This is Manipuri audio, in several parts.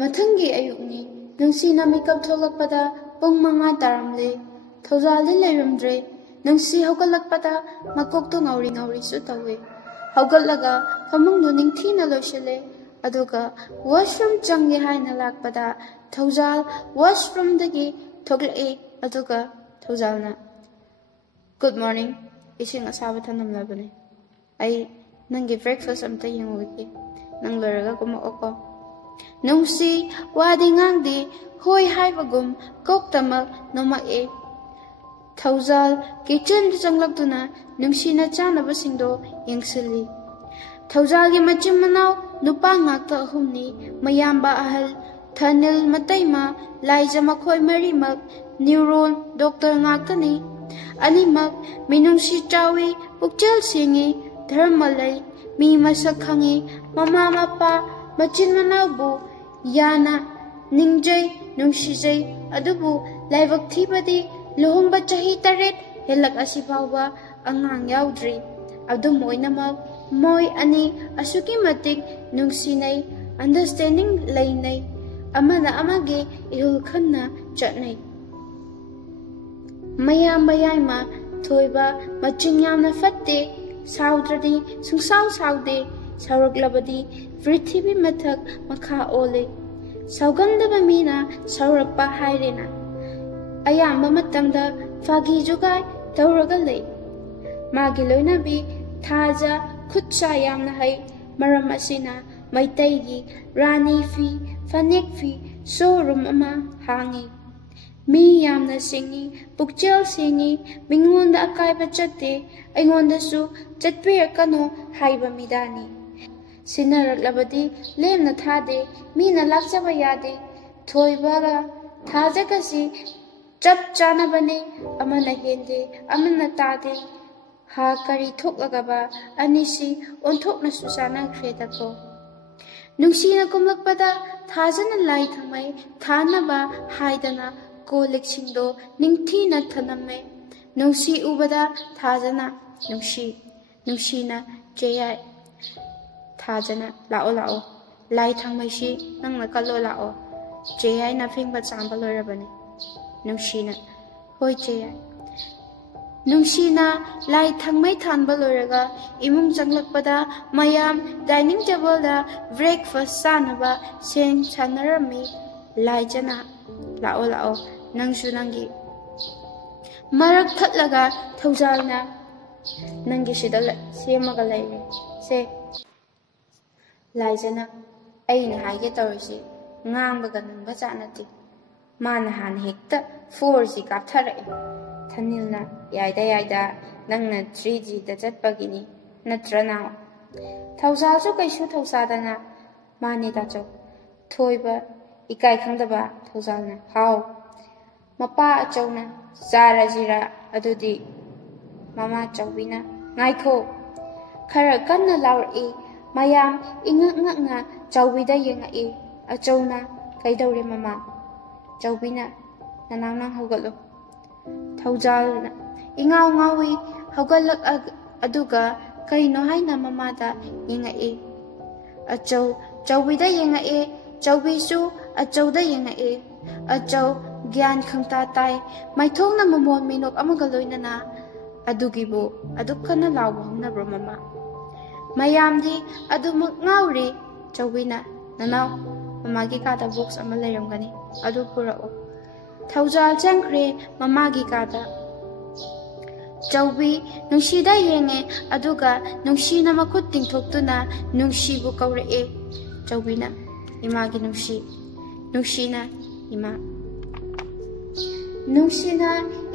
ꯃꯊꯪꯒꯤ ꯑꯌꯨꯛꯅꯤ ꯅꯨꯡꯁꯤꯅ ꯃꯤꯀꯞ ꯊꯣꯛꯂꯛꯄꯗ ꯄꯨꯡ 5 ꯇꯥꯔꯝꯂꯦ꯫ ꯊꯧꯖꯥꯜꯗꯤ ꯂꯩꯔꯝꯗ꯭ꯔꯦ꯫ ꯅꯨꯡꯁꯤ ꯍꯧꯒꯠꯂꯛꯄꯗ ꯃꯀꯣꯛꯇꯣ ꯉꯥꯎꯔꯤ ꯉꯥꯎꯔꯤꯁꯨ ꯇꯧꯏ꯫ ꯍꯧꯒꯠꯂꯒ ꯐꯃꯨꯡꯗꯨ ꯅꯤꯡꯊꯤꯅ ꯂꯣꯏꯁꯤꯜꯂꯦ꯫ ꯑꯗꯨꯒ ꯋꯥꯁꯔꯨꯝ ꯆꯪꯒꯦ ꯍꯥꯏꯅ ꯂꯥꯛꯄꯗ ꯊꯧꯖꯥꯜ ꯋꯥꯁꯔꯨꯝꯗꯒꯤ ꯊꯣꯛꯂꯛꯏ꯫ ꯑꯗꯨꯒ ꯊꯧꯖꯥꯜꯅ "ꯒꯨꯗ ꯃꯣꯔꯅꯤꯡ, ꯏꯁꯤꯡ ꯑꯁꯥꯕ ꯊꯅꯝꯂꯕꯅꯤ꯫ ꯑꯩ ꯅꯪꯒꯤ ꯕ꯭ꯔꯦꯛꯐꯥꯁ ꯑꯝꯇ ꯌꯦꯡꯉꯨꯒꯦ꯫ ꯅꯪ ꯂꯣꯏꯔꯒ ꯀꯨꯝꯃꯛꯑꯣꯀꯣ"꯫ ꯅꯨꯡꯁꯤ ꯋꯥꯗꯤ ꯉꯥꯡꯗꯦ, ꯍꯣꯏ ꯍꯥꯏꯕꯒꯨꯝ ꯀꯣꯛꯇꯃꯛ ꯅꯣꯝꯃꯛꯏ꯫ ꯊꯧꯖꯥꯜ ꯀꯤꯆꯟꯗ ꯆꯪꯂꯛꯇꯨꯅ ꯅꯨꯡꯁꯤꯅ ꯆꯥꯅꯕꯁꯤꯡꯗꯣ ꯌꯦꯡꯁꯤꯜꯂꯤ꯫ ꯊꯧꯖꯥꯜꯒꯤ ꯃꯆꯤꯟ ꯃꯅꯥꯎ ꯅꯨꯄꯥ ꯉꯥꯛꯇ 3ꯅꯤ꯫ ꯃꯌꯥꯝꯕ ꯑꯍꯜ ꯊꯅꯤꯜ ꯃꯇꯩꯃ ꯂꯥꯏꯖ ꯃꯈꯣꯏ 4ꯃꯛ ꯅ꯭ꯌꯨꯔꯣꯟ ꯗꯣꯛꯇꯔ ꯉꯥꯛꯇꯅꯤ꯫ ꯑꯅꯤꯃꯛ ꯃꯤꯅꯨꯡꯁꯤ ꯆꯥꯎꯏ, ꯄꯨꯛꯆꯦꯜ ꯁꯦꯡꯏ, ꯙꯔꯃ ꯂꯩ, ꯃꯤ ꯃꯁꯛ ꯈꯪꯏ, ꯃꯃꯥ ꯃꯄꯥ ꯃꯆꯤꯟ ꯃꯅꯥꯎꯕꯨ ꯌꯥꯅ ꯅꯤꯡꯖꯩ ꯅꯨꯡꯁꯤꯖꯩ꯫ ꯑꯗꯨꯕꯨ ꯂꯥꯏꯕꯛ ꯊꯤꯕꯗꯤ ꯂꯨꯍꯣꯡꯕ ꯆꯍꯤ 8 ꯍꯦꯜꯂꯛ ꯑꯁꯤ ꯐꯥꯎꯕ ꯑꯉꯥꯡ ꯌꯥꯎꯗ꯭ꯔꯤ꯫ ꯑꯗꯨꯝ ꯑꯣꯏꯅꯃꯛ ꯃꯣꯏ ꯑꯅꯤ ꯑꯁꯨꯛꯀꯤ ꯃꯇꯤꯛ ꯅꯨꯡꯁꯤꯅꯩ, ꯑꯟꯗꯔꯁꯇꯦꯟꯗꯤꯡ ꯂꯩꯅꯩ, ꯑꯃꯅ ꯑꯃꯒꯤ ꯏꯍꯨꯜ ꯈꯟꯅ ꯆꯠꯅꯩ꯫ ꯃꯌꯥꯝꯕ ꯌꯥꯏꯃ ꯊꯣꯏꯕ ꯃꯆꯤꯟ ꯌꯥꯝꯅ ꯐꯠꯇꯦ꯫ ꯁꯥꯎꯗ꯭ꯔꯗꯤ ꯁꯨꯡꯁꯥꯎ ꯁꯥꯎꯗꯦ, ꯁꯥꯎꯔꯛꯂꯕꯗꯤ ꯄ꯭ꯔꯤꯊꯤꯕꯤ ꯃꯊꯛ ꯃꯈꯥ ꯑꯣꯜꯂꯤ꯫ ꯁꯥꯎꯒꯟꯗꯕ ꯃꯤꯅ ꯁꯥꯎꯔꯛꯄ ꯍꯥꯏꯔꯦꯅ꯫ ꯑꯌꯥꯝꯕ ꯃꯇꯝꯗ ꯐꯥꯒꯤ ꯖꯨꯒꯥꯏ ꯇꯧꯔꯒ ꯂꯩ꯫ ꯃꯥꯒꯤ ꯂꯣꯏꯅꯕꯤ ꯊꯥꯖ ꯈꯨꯠ ꯁꯥ ꯌꯥꯝꯅ ꯍꯩ꯫ ꯃꯔꯝ ꯑꯁꯤꯅ ꯃꯩꯇꯩꯒꯤ ꯔꯥꯅꯤ ꯐꯤ, ꯐꯅꯦꯛ ꯐꯤ ꯁꯣꯔꯨꯝ ꯑꯃ ꯍꯥꯡꯏ꯫ ꯃꯤ ꯌꯥꯝꯅ ꯁꯤꯡꯏ, ꯄꯨꯛꯆꯦꯜ ꯁꯦꯡꯏ, ꯃꯤꯉꯣꯟꯗ ꯑꯀꯥꯏꯕ ꯆꯠꯇꯦ, ꯑꯩꯉꯣꯟꯗꯁꯨ ꯆꯠꯄꯤꯔꯛꯀꯅꯣ ꯍꯥꯏꯕ ꯃꯤꯗꯥꯅꯤ꯫ ꯁꯤꯟꯅꯔꯛꯂꯕꯗꯤ ꯂꯦꯝꯅ ꯊꯥꯗꯦ, ꯃꯤꯅ ꯂꯥꯛꯆꯕ ꯌꯥꯗꯦ꯫ ꯊꯣꯏꯕꯒ ꯊꯥꯖꯒꯁꯤ ꯆꯞ ꯆꯥꯅꯕꯅꯤ, ꯑꯃꯅ ꯍꯦꯟꯗꯦ ꯑꯃꯅ ꯇꯥꯗꯦ꯫ ꯍꯥ ꯀꯔꯤ ꯊꯣꯛꯂꯒꯕ ꯑꯅꯤꯁꯤ ꯑꯣꯟꯊꯣꯛꯅꯁꯨ ꯆꯥꯟꯅꯈ꯭ꯔꯦꯗꯀꯣ꯫ ꯅꯨꯡꯁꯤꯅ ꯀꯨꯝꯂꯛꯄꯗ ꯊꯥꯖꯅ ꯂꯥꯏ ꯊꯥꯎꯃꯩ ꯊꯥꯅꯕ ꯍꯥꯏꯗꯅ ꯀꯣꯜ-ꯂꯤꯛꯁꯤꯡꯗꯣ ꯅꯤꯡꯊꯤꯅ ꯊꯅꯝꯃꯦ꯫ ꯅꯨꯡꯁꯤ ꯎꯕꯗ ꯊꯥꯖꯅ "ꯅꯨꯡꯁꯤ", ꯅꯨꯡꯁꯤꯅ "ꯆꯦꯌꯥꯏ", ꯊꯥꯖꯅ "ꯂꯥꯛꯑꯣ ꯂꯥꯛꯑꯣ, ꯂꯥꯏ ꯊꯥꯎꯃꯩꯁꯤ ꯅꯪꯅ ꯀꯜꯂꯣ ꯂꯥꯛꯑꯣ, ꯆꯦꯌꯥꯏꯅ ꯐꯦꯡꯕ ꯆꯥꯝꯕ ꯂꯣꯏꯔꯕꯅꯤ"꯫ ꯅꯨꯡꯁꯤꯅ "ꯍꯣꯏ ꯆꯦꯌꯥꯏ"꯫ ꯅꯨꯡꯁꯤꯅ ꯂꯥꯏ ꯊꯥꯎꯃꯩ ꯊꯥꯟꯕ ꯂꯣꯏꯔꯒ ꯏꯃꯨꯡ ꯆꯪꯂꯛꯄꯗ ꯃꯌꯥꯝ ꯗꯥꯏꯅꯤꯡ ꯇꯦꯕꯜꯗ ꯕ꯭ꯔꯦꯛꯐꯥꯁ ꯆꯥꯅꯕ ꯁꯦꯝ ꯁꯥꯅꯔꯝꯃꯤ꯫ ꯂꯥꯏꯖꯅ "ꯂꯥꯛꯑꯣ ꯂꯥꯛꯑꯣ, ꯅꯪꯁꯨ ꯅꯪꯒꯤ"꯫ ꯃꯔꯛ ꯊꯠꯂꯒ ꯊꯧꯖꯥꯜꯅ "ꯅꯪꯒꯤ ꯁꯤꯗ ꯁꯦꯝꯃꯒ ꯂꯩꯔꯦ, ꯁꯦ"꯫ ꯂꯥꯏꯖꯅ "ꯑꯩꯅ ꯍꯥꯏꯒꯦ ꯇꯧꯔꯤꯁꯤ ꯉꯥꯡꯕꯒ ꯅꯪꯕ ꯖꯥꯠ ꯅꯠꯇꯦ, ꯃꯥꯅ ꯍꯥꯟꯅ ꯍꯦꯛꯇ 4G ꯀꯥꯞꯊꯔꯛꯑꯦ"꯫ ꯊꯅꯤꯜꯅ "ꯌꯥꯏꯗ ꯌꯥꯏꯗ, ꯅꯪꯅ 3Gꯗ ꯆꯠꯄꯒꯤꯅꯤ ꯅꯠꯇ꯭ꯔ ꯅꯥꯎ"꯫ ꯊꯧꯖꯥꯜꯁꯨ ꯀꯩꯁꯨ ꯊꯧꯁꯥꯗꯅ "ꯃꯥꯅꯦ ꯇꯥꯆꯧ"꯫ ꯊꯣꯏꯕ ꯏꯀꯥꯏ ꯈꯪꯗꯕ ꯊꯧꯖꯥꯜꯅ "ꯍꯥꯎ"꯫ ꯃꯄꯥ ꯑꯆꯧꯅ "ꯆꯥꯔꯖꯤꯔꯥ ꯑꯗꯨꯗꯤ"꯫ ꯃꯃꯥ ꯆꯧꯕꯤꯅ "ꯉꯥꯏꯈꯣ"꯫ ꯈꯔ ꯀꯟꯅ ꯂꯥꯎꯔꯛꯏ꯫ ꯃꯌꯥꯝ ꯏꯉꯛ ꯉꯛꯅ ꯆꯧꯕꯤꯗ ꯌꯦꯡꯉꯛꯏ꯫ ꯑꯆꯧꯅ "ꯀꯩꯗꯧꯔꯦ ꯃꯃꯥ"꯫ ꯆꯧꯕꯤꯅ "ꯅꯅꯥꯎ ꯅꯪ ꯍꯧꯒꯠꯂꯣ"꯫ ꯊꯧꯖꯥꯜꯅ ꯏꯉꯥꯎ ꯉꯥꯎꯏ ꯍꯧꯒꯠꯂꯛ ꯑꯗꯨꯒ ꯀꯩꯅꯣ ꯍꯥꯏꯅ ꯃꯃꯥꯗ ꯌꯦꯡꯉꯛꯏ꯫ ꯑꯆꯧ ꯆꯧꯕꯤꯗ ꯌꯦꯡꯉꯛꯏ, ꯆꯧꯕꯤꯁꯨ ꯑꯆꯧꯗ ꯌꯦꯡꯉꯛꯏ꯫ ꯑꯆꯧ ꯒ꯭ꯌꯥꯟ ꯈꯪꯇꯥ ꯇꯥꯏ, ꯃꯥꯏꯊꯣꯡꯅ ꯃꯃꯣꯟ ꯃꯤꯅꯣꯛ ꯑꯃꯒ ꯂꯣꯏꯅꯅ "ꯑꯗꯨꯒꯤꯕꯨ ꯑꯗꯨꯛ ꯀꯟꯅ ꯂꯥꯎꯕ ꯍꯧꯅꯕ꯭ꯔꯣ ꯃꯃꯥ"꯫ ꯃꯌꯥꯝꯗꯤ ꯑꯗꯨꯃꯛ ꯉꯥꯎꯔꯤ꯫ ꯆꯧꯕꯤꯅ "ꯅꯅꯥꯎ, ꯃꯃꯥꯒꯤ ꯀꯥꯗ ꯕꯣꯛꯁ ꯑꯃ ꯂꯩꯔꯝꯒꯅꯤ, ꯑꯗꯨ ꯄꯨꯔꯛꯑꯣ"꯫ ꯊꯧꯖꯥꯜ ꯆꯪꯈ꯭ꯔꯦ ꯃꯃꯥꯒꯤ ꯀꯥꯗ꯫ ꯆꯧꯕꯤ ꯅꯨꯡꯁꯤꯗ ꯌꯦꯡꯉꯦ, ꯑꯗꯨꯒ ꯅꯨꯡꯁꯤꯅ ꯃꯈꯨꯠ ꯇꯤꯡꯊꯣꯛꯇꯨꯅ ꯅꯨꯡꯁꯤꯕꯨ ꯀꯧꯔꯛꯑꯦ꯫ ꯆꯧꯕꯤꯅ "ꯏꯃꯥꯒꯤ ꯅꯨꯡꯁꯤ", ꯅꯨꯡꯁꯤꯅ "ꯏꯃꯥ". ꯅꯨꯡꯁꯤꯅ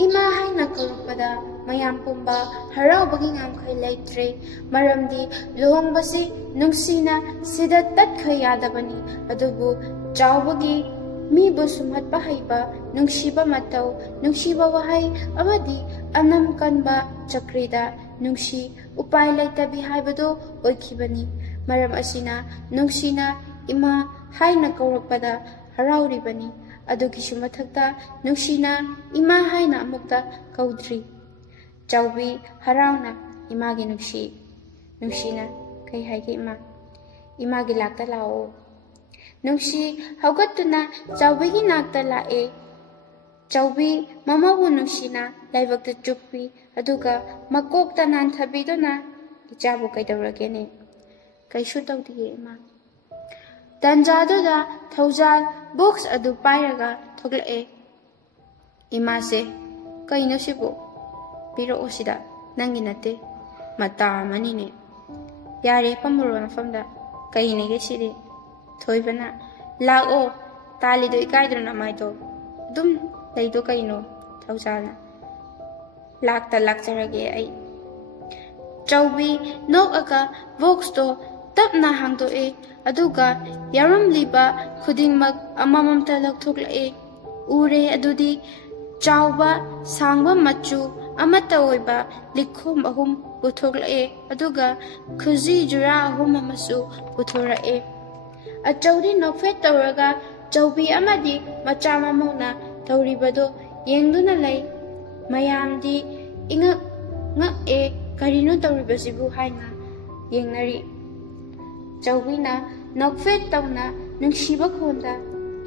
ꯏꯃꯥ ꯍꯥꯏꯅ ꯀꯧꯔꯛꯄꯗ ꯃꯌꯥꯝ ꯄꯨꯝꯕ ꯍꯔꯥꯎꯕꯒꯤ ꯉꯝꯈꯩ ꯂꯩꯇ꯭ꯔꯦ꯫ ꯃꯔꯝꯗꯤ ꯂꯨꯍꯣꯡꯕꯁꯤ ꯅꯨꯡꯁꯤꯅ ꯁꯤꯗ ꯇꯠꯈ ꯌꯥꯗꯕꯅꯤ꯫ ꯑꯗꯨꯕꯨ ꯆꯥꯎꯕꯒꯤ, ꯃꯤꯕꯨ ꯁꯨꯝꯍꯠꯄ ꯍꯩꯕ, ꯅꯨꯡꯁꯤꯕ ꯃꯇꯧ, ꯅꯨꯡꯁꯤꯕ ꯋꯥꯍꯩ ꯑꯃꯗꯤ ꯑꯅꯝ ꯀꯟꯕ ꯆꯀ꯭ꯔꯤꯗ ꯅꯨꯡꯁꯤ ꯎꯄꯥꯏ ꯂꯩꯇꯕꯤ ꯍꯥꯏꯕꯗꯨ ꯑꯣꯏꯈꯤꯕꯅꯤ꯫ ꯃꯔꯝ ꯑꯁꯤꯅ ꯅꯨꯡꯁꯤꯅ ꯏꯃꯥ ꯍꯥꯏꯅ ꯀꯧꯔꯛꯄꯗ ꯍꯔꯥꯎꯔꯤꯕꯅꯤ꯫ ꯑꯗꯨꯒꯤꯁꯨ ꯃꯊꯛꯇ ꯅꯨꯡꯁꯤꯅ ꯏꯃꯥ ꯍꯥꯏꯅ ꯑꯃꯨꯛꯇ ꯀꯧꯗ꯭ꯔꯤ꯫ ꯆꯧꯕꯤ ꯍꯔꯥꯎꯅ "ꯏꯃꯥꯒꯤ ꯅꯨꯡꯁꯤ", ꯅꯨꯡꯁꯤꯅ "ꯀꯩ ꯍꯥꯏꯒꯦ ꯏꯃꯥ"꯫ "ꯏꯃꯥꯒꯤ ꯂꯥꯛꯇ ꯂꯥꯛꯑꯣ"꯫ Nungsi haugattuna Chaubi nakta lae. Chaubi mamabu nungsina laibakta chukpi aduga makokta nanthabiduna ichabu kaidauragene. Kaisu tawdiye ima. Tanjaduda Thaujal books adu pairaga thogla'e. Ima se kaino sibu piro osida nangi nate mata manine. Yare pamuro mafamda kaine ge siri thoibana lao tali do ikaidro na maito dum leido kaino Thaujala lakta lakcharage ai. Chaubi nok aka books to tapna hangdoe aduga yaram liba khudingmak amamamta lakthokla'e. Ure adudi chauba sangba machu amata oiba likhum ahum puthokLa'e aduga khuzi jura ahum amasu puthora'e. Achaudi nokfet tawraga chaubi amadi macha mamona tawribado yengduna lay mayamdi ingak ngak karino tawribasibu haina yengnari. Chaubina nokfet tawna nungsiba khonda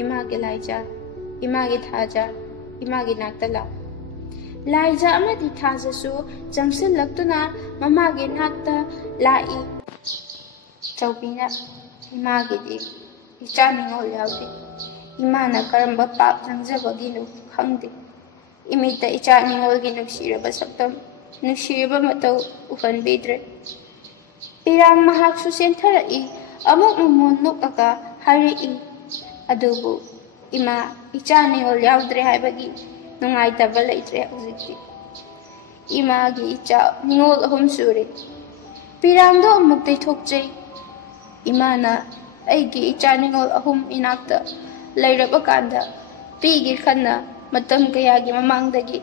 imagi laija imagi thaja imagi naktala. Laija amadi thaja su jamsin laktuna mamagi nakta lai. Chaubina imagi di ichani ngol yaudi. Imana karamba pap nangjabagi nu khangdi. Imita ichani ngol gi nuksiraba saktam nuksiraba matau uhanbidre. Pirang mahak susenthara'i amok mamon nukaka hari'i adubu ima ichani ngol yaudre haibagi nungaitaba laitre huzikti. Imagi icha ningol ahum suri. Pirangdo amok daithokjay. Imana aigi ichani ngol ahum inakta lairaba kanda pigi khanna matam kayagi mamangdagi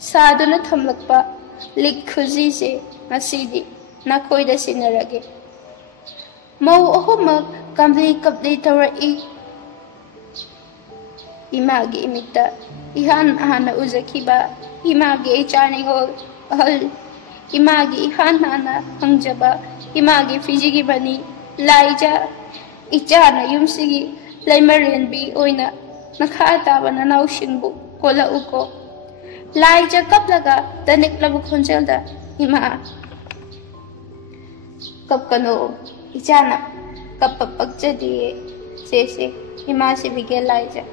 saduna thamlakpa lik khuzi se ngasidi nakoida sinarage. Mau ahumak kamli kapli tawra'i. Imagi imita ihan ahana uzakiba imagi ichani ngol ahal imagi ihan ahana hangjaba imagi fijigi bani laija ichana yumsigi laimarenbi oina nakhaataba nanausinbu kola uko. Laija kaplaga taniklabu khonjelda ima kapkano ichana kapapakjadi sese ima se bige laija.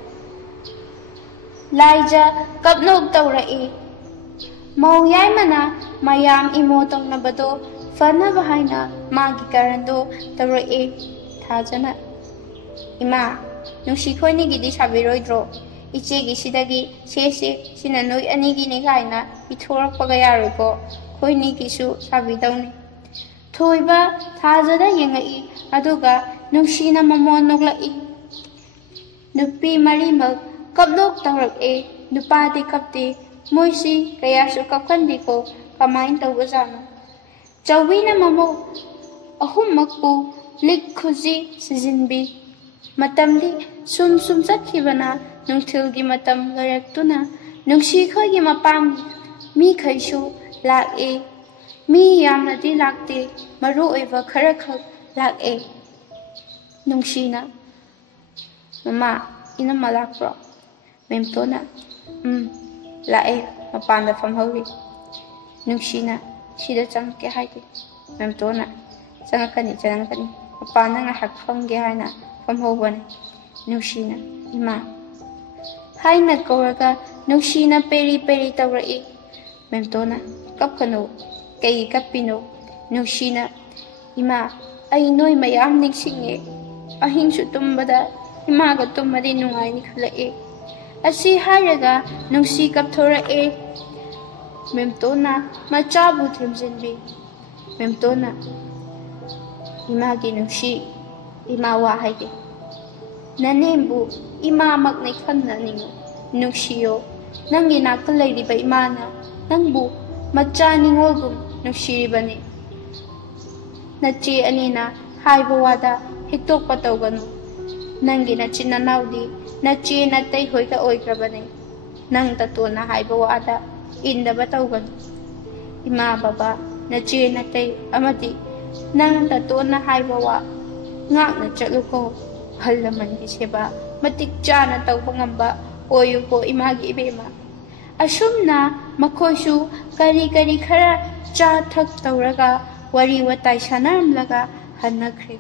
Laija kapnog tawra'i. Mau yaimana mayam imo tongnabado fanaba haina magi karando tawra'i thajana. Ima nungsi khoinigidi sabiroidro ichegi sidagi sese sina noi anigini gaina ithorakpaga yaroiko khoinigisu sabidawni. Thoiba thajada yengai aduga nungsina mamon nogla'i. Nupi marimak kapnok tawrak'e nupadi kapti moisi kayasu kapkandiko kamain tawbazano. Chawina mamo ahummakpu lik khuzi sizinbi. Matamdi sum satkibana nungthilgi matam loiraktuna nungsi khoigi mapam mi khaisu lak'e. Mi yamnadi lakte maru oiba khara khak lak'e. Nungsina mama inama lakpro. Memtona la'e mapanda famhauri. Nungsina sida changke haiti. Memtona changakani mapanda nga hak famge haina famhaubane. Nungsina ima haina kauraga nungsina peri tawra'i. Memtona kapkano kay kapino. Nungsina ima ay noy mayam ningsinge ahingsu tumbada imaga tumbadi nungay ni khula'e. Asi haraga nungsi kapthora'e. Memtona machabu thimzinbi. Memtona imagi nungsi imawa haide. Nanembu imamak na khanna ningo nungsiyo nangi nakta layriba imana nangbu macha ningolgum nungsiribani. Nachi anina haiba wada hiktok patawganu. Nangi nachinanaudi nachi natay hoika oikrabani. Nang tatuna haiba wada indaba tawganu. Ima baba nachi natay amati nang tatuna haiba wa ngak na chaluko ꯑꯍꯜ ꯂꯃꯟꯒꯤ ꯁꯦꯕꯥ ꯃꯇꯤꯛ ꯆꯥꯅ ꯇꯧꯕ ꯉꯝꯕ ꯑꯣꯏꯌꯨꯀꯣ ꯏꯃꯥꯒꯤ ꯏꯕꯦꯝꯃ ꯑꯁꯨꯝꯅ ꯃꯈꯣꯏꯁꯨ ꯀꯔꯤ ꯈꯔ ꯆꯥ ꯊꯛ ꯇꯧꯔꯒ ꯋꯥꯔꯤ ꯋꯥꯇꯥꯏ ꯁꯥꯟꯅꯔꯝꯂꯒ ꯍꯟꯅꯈ꯭ꯔꯦ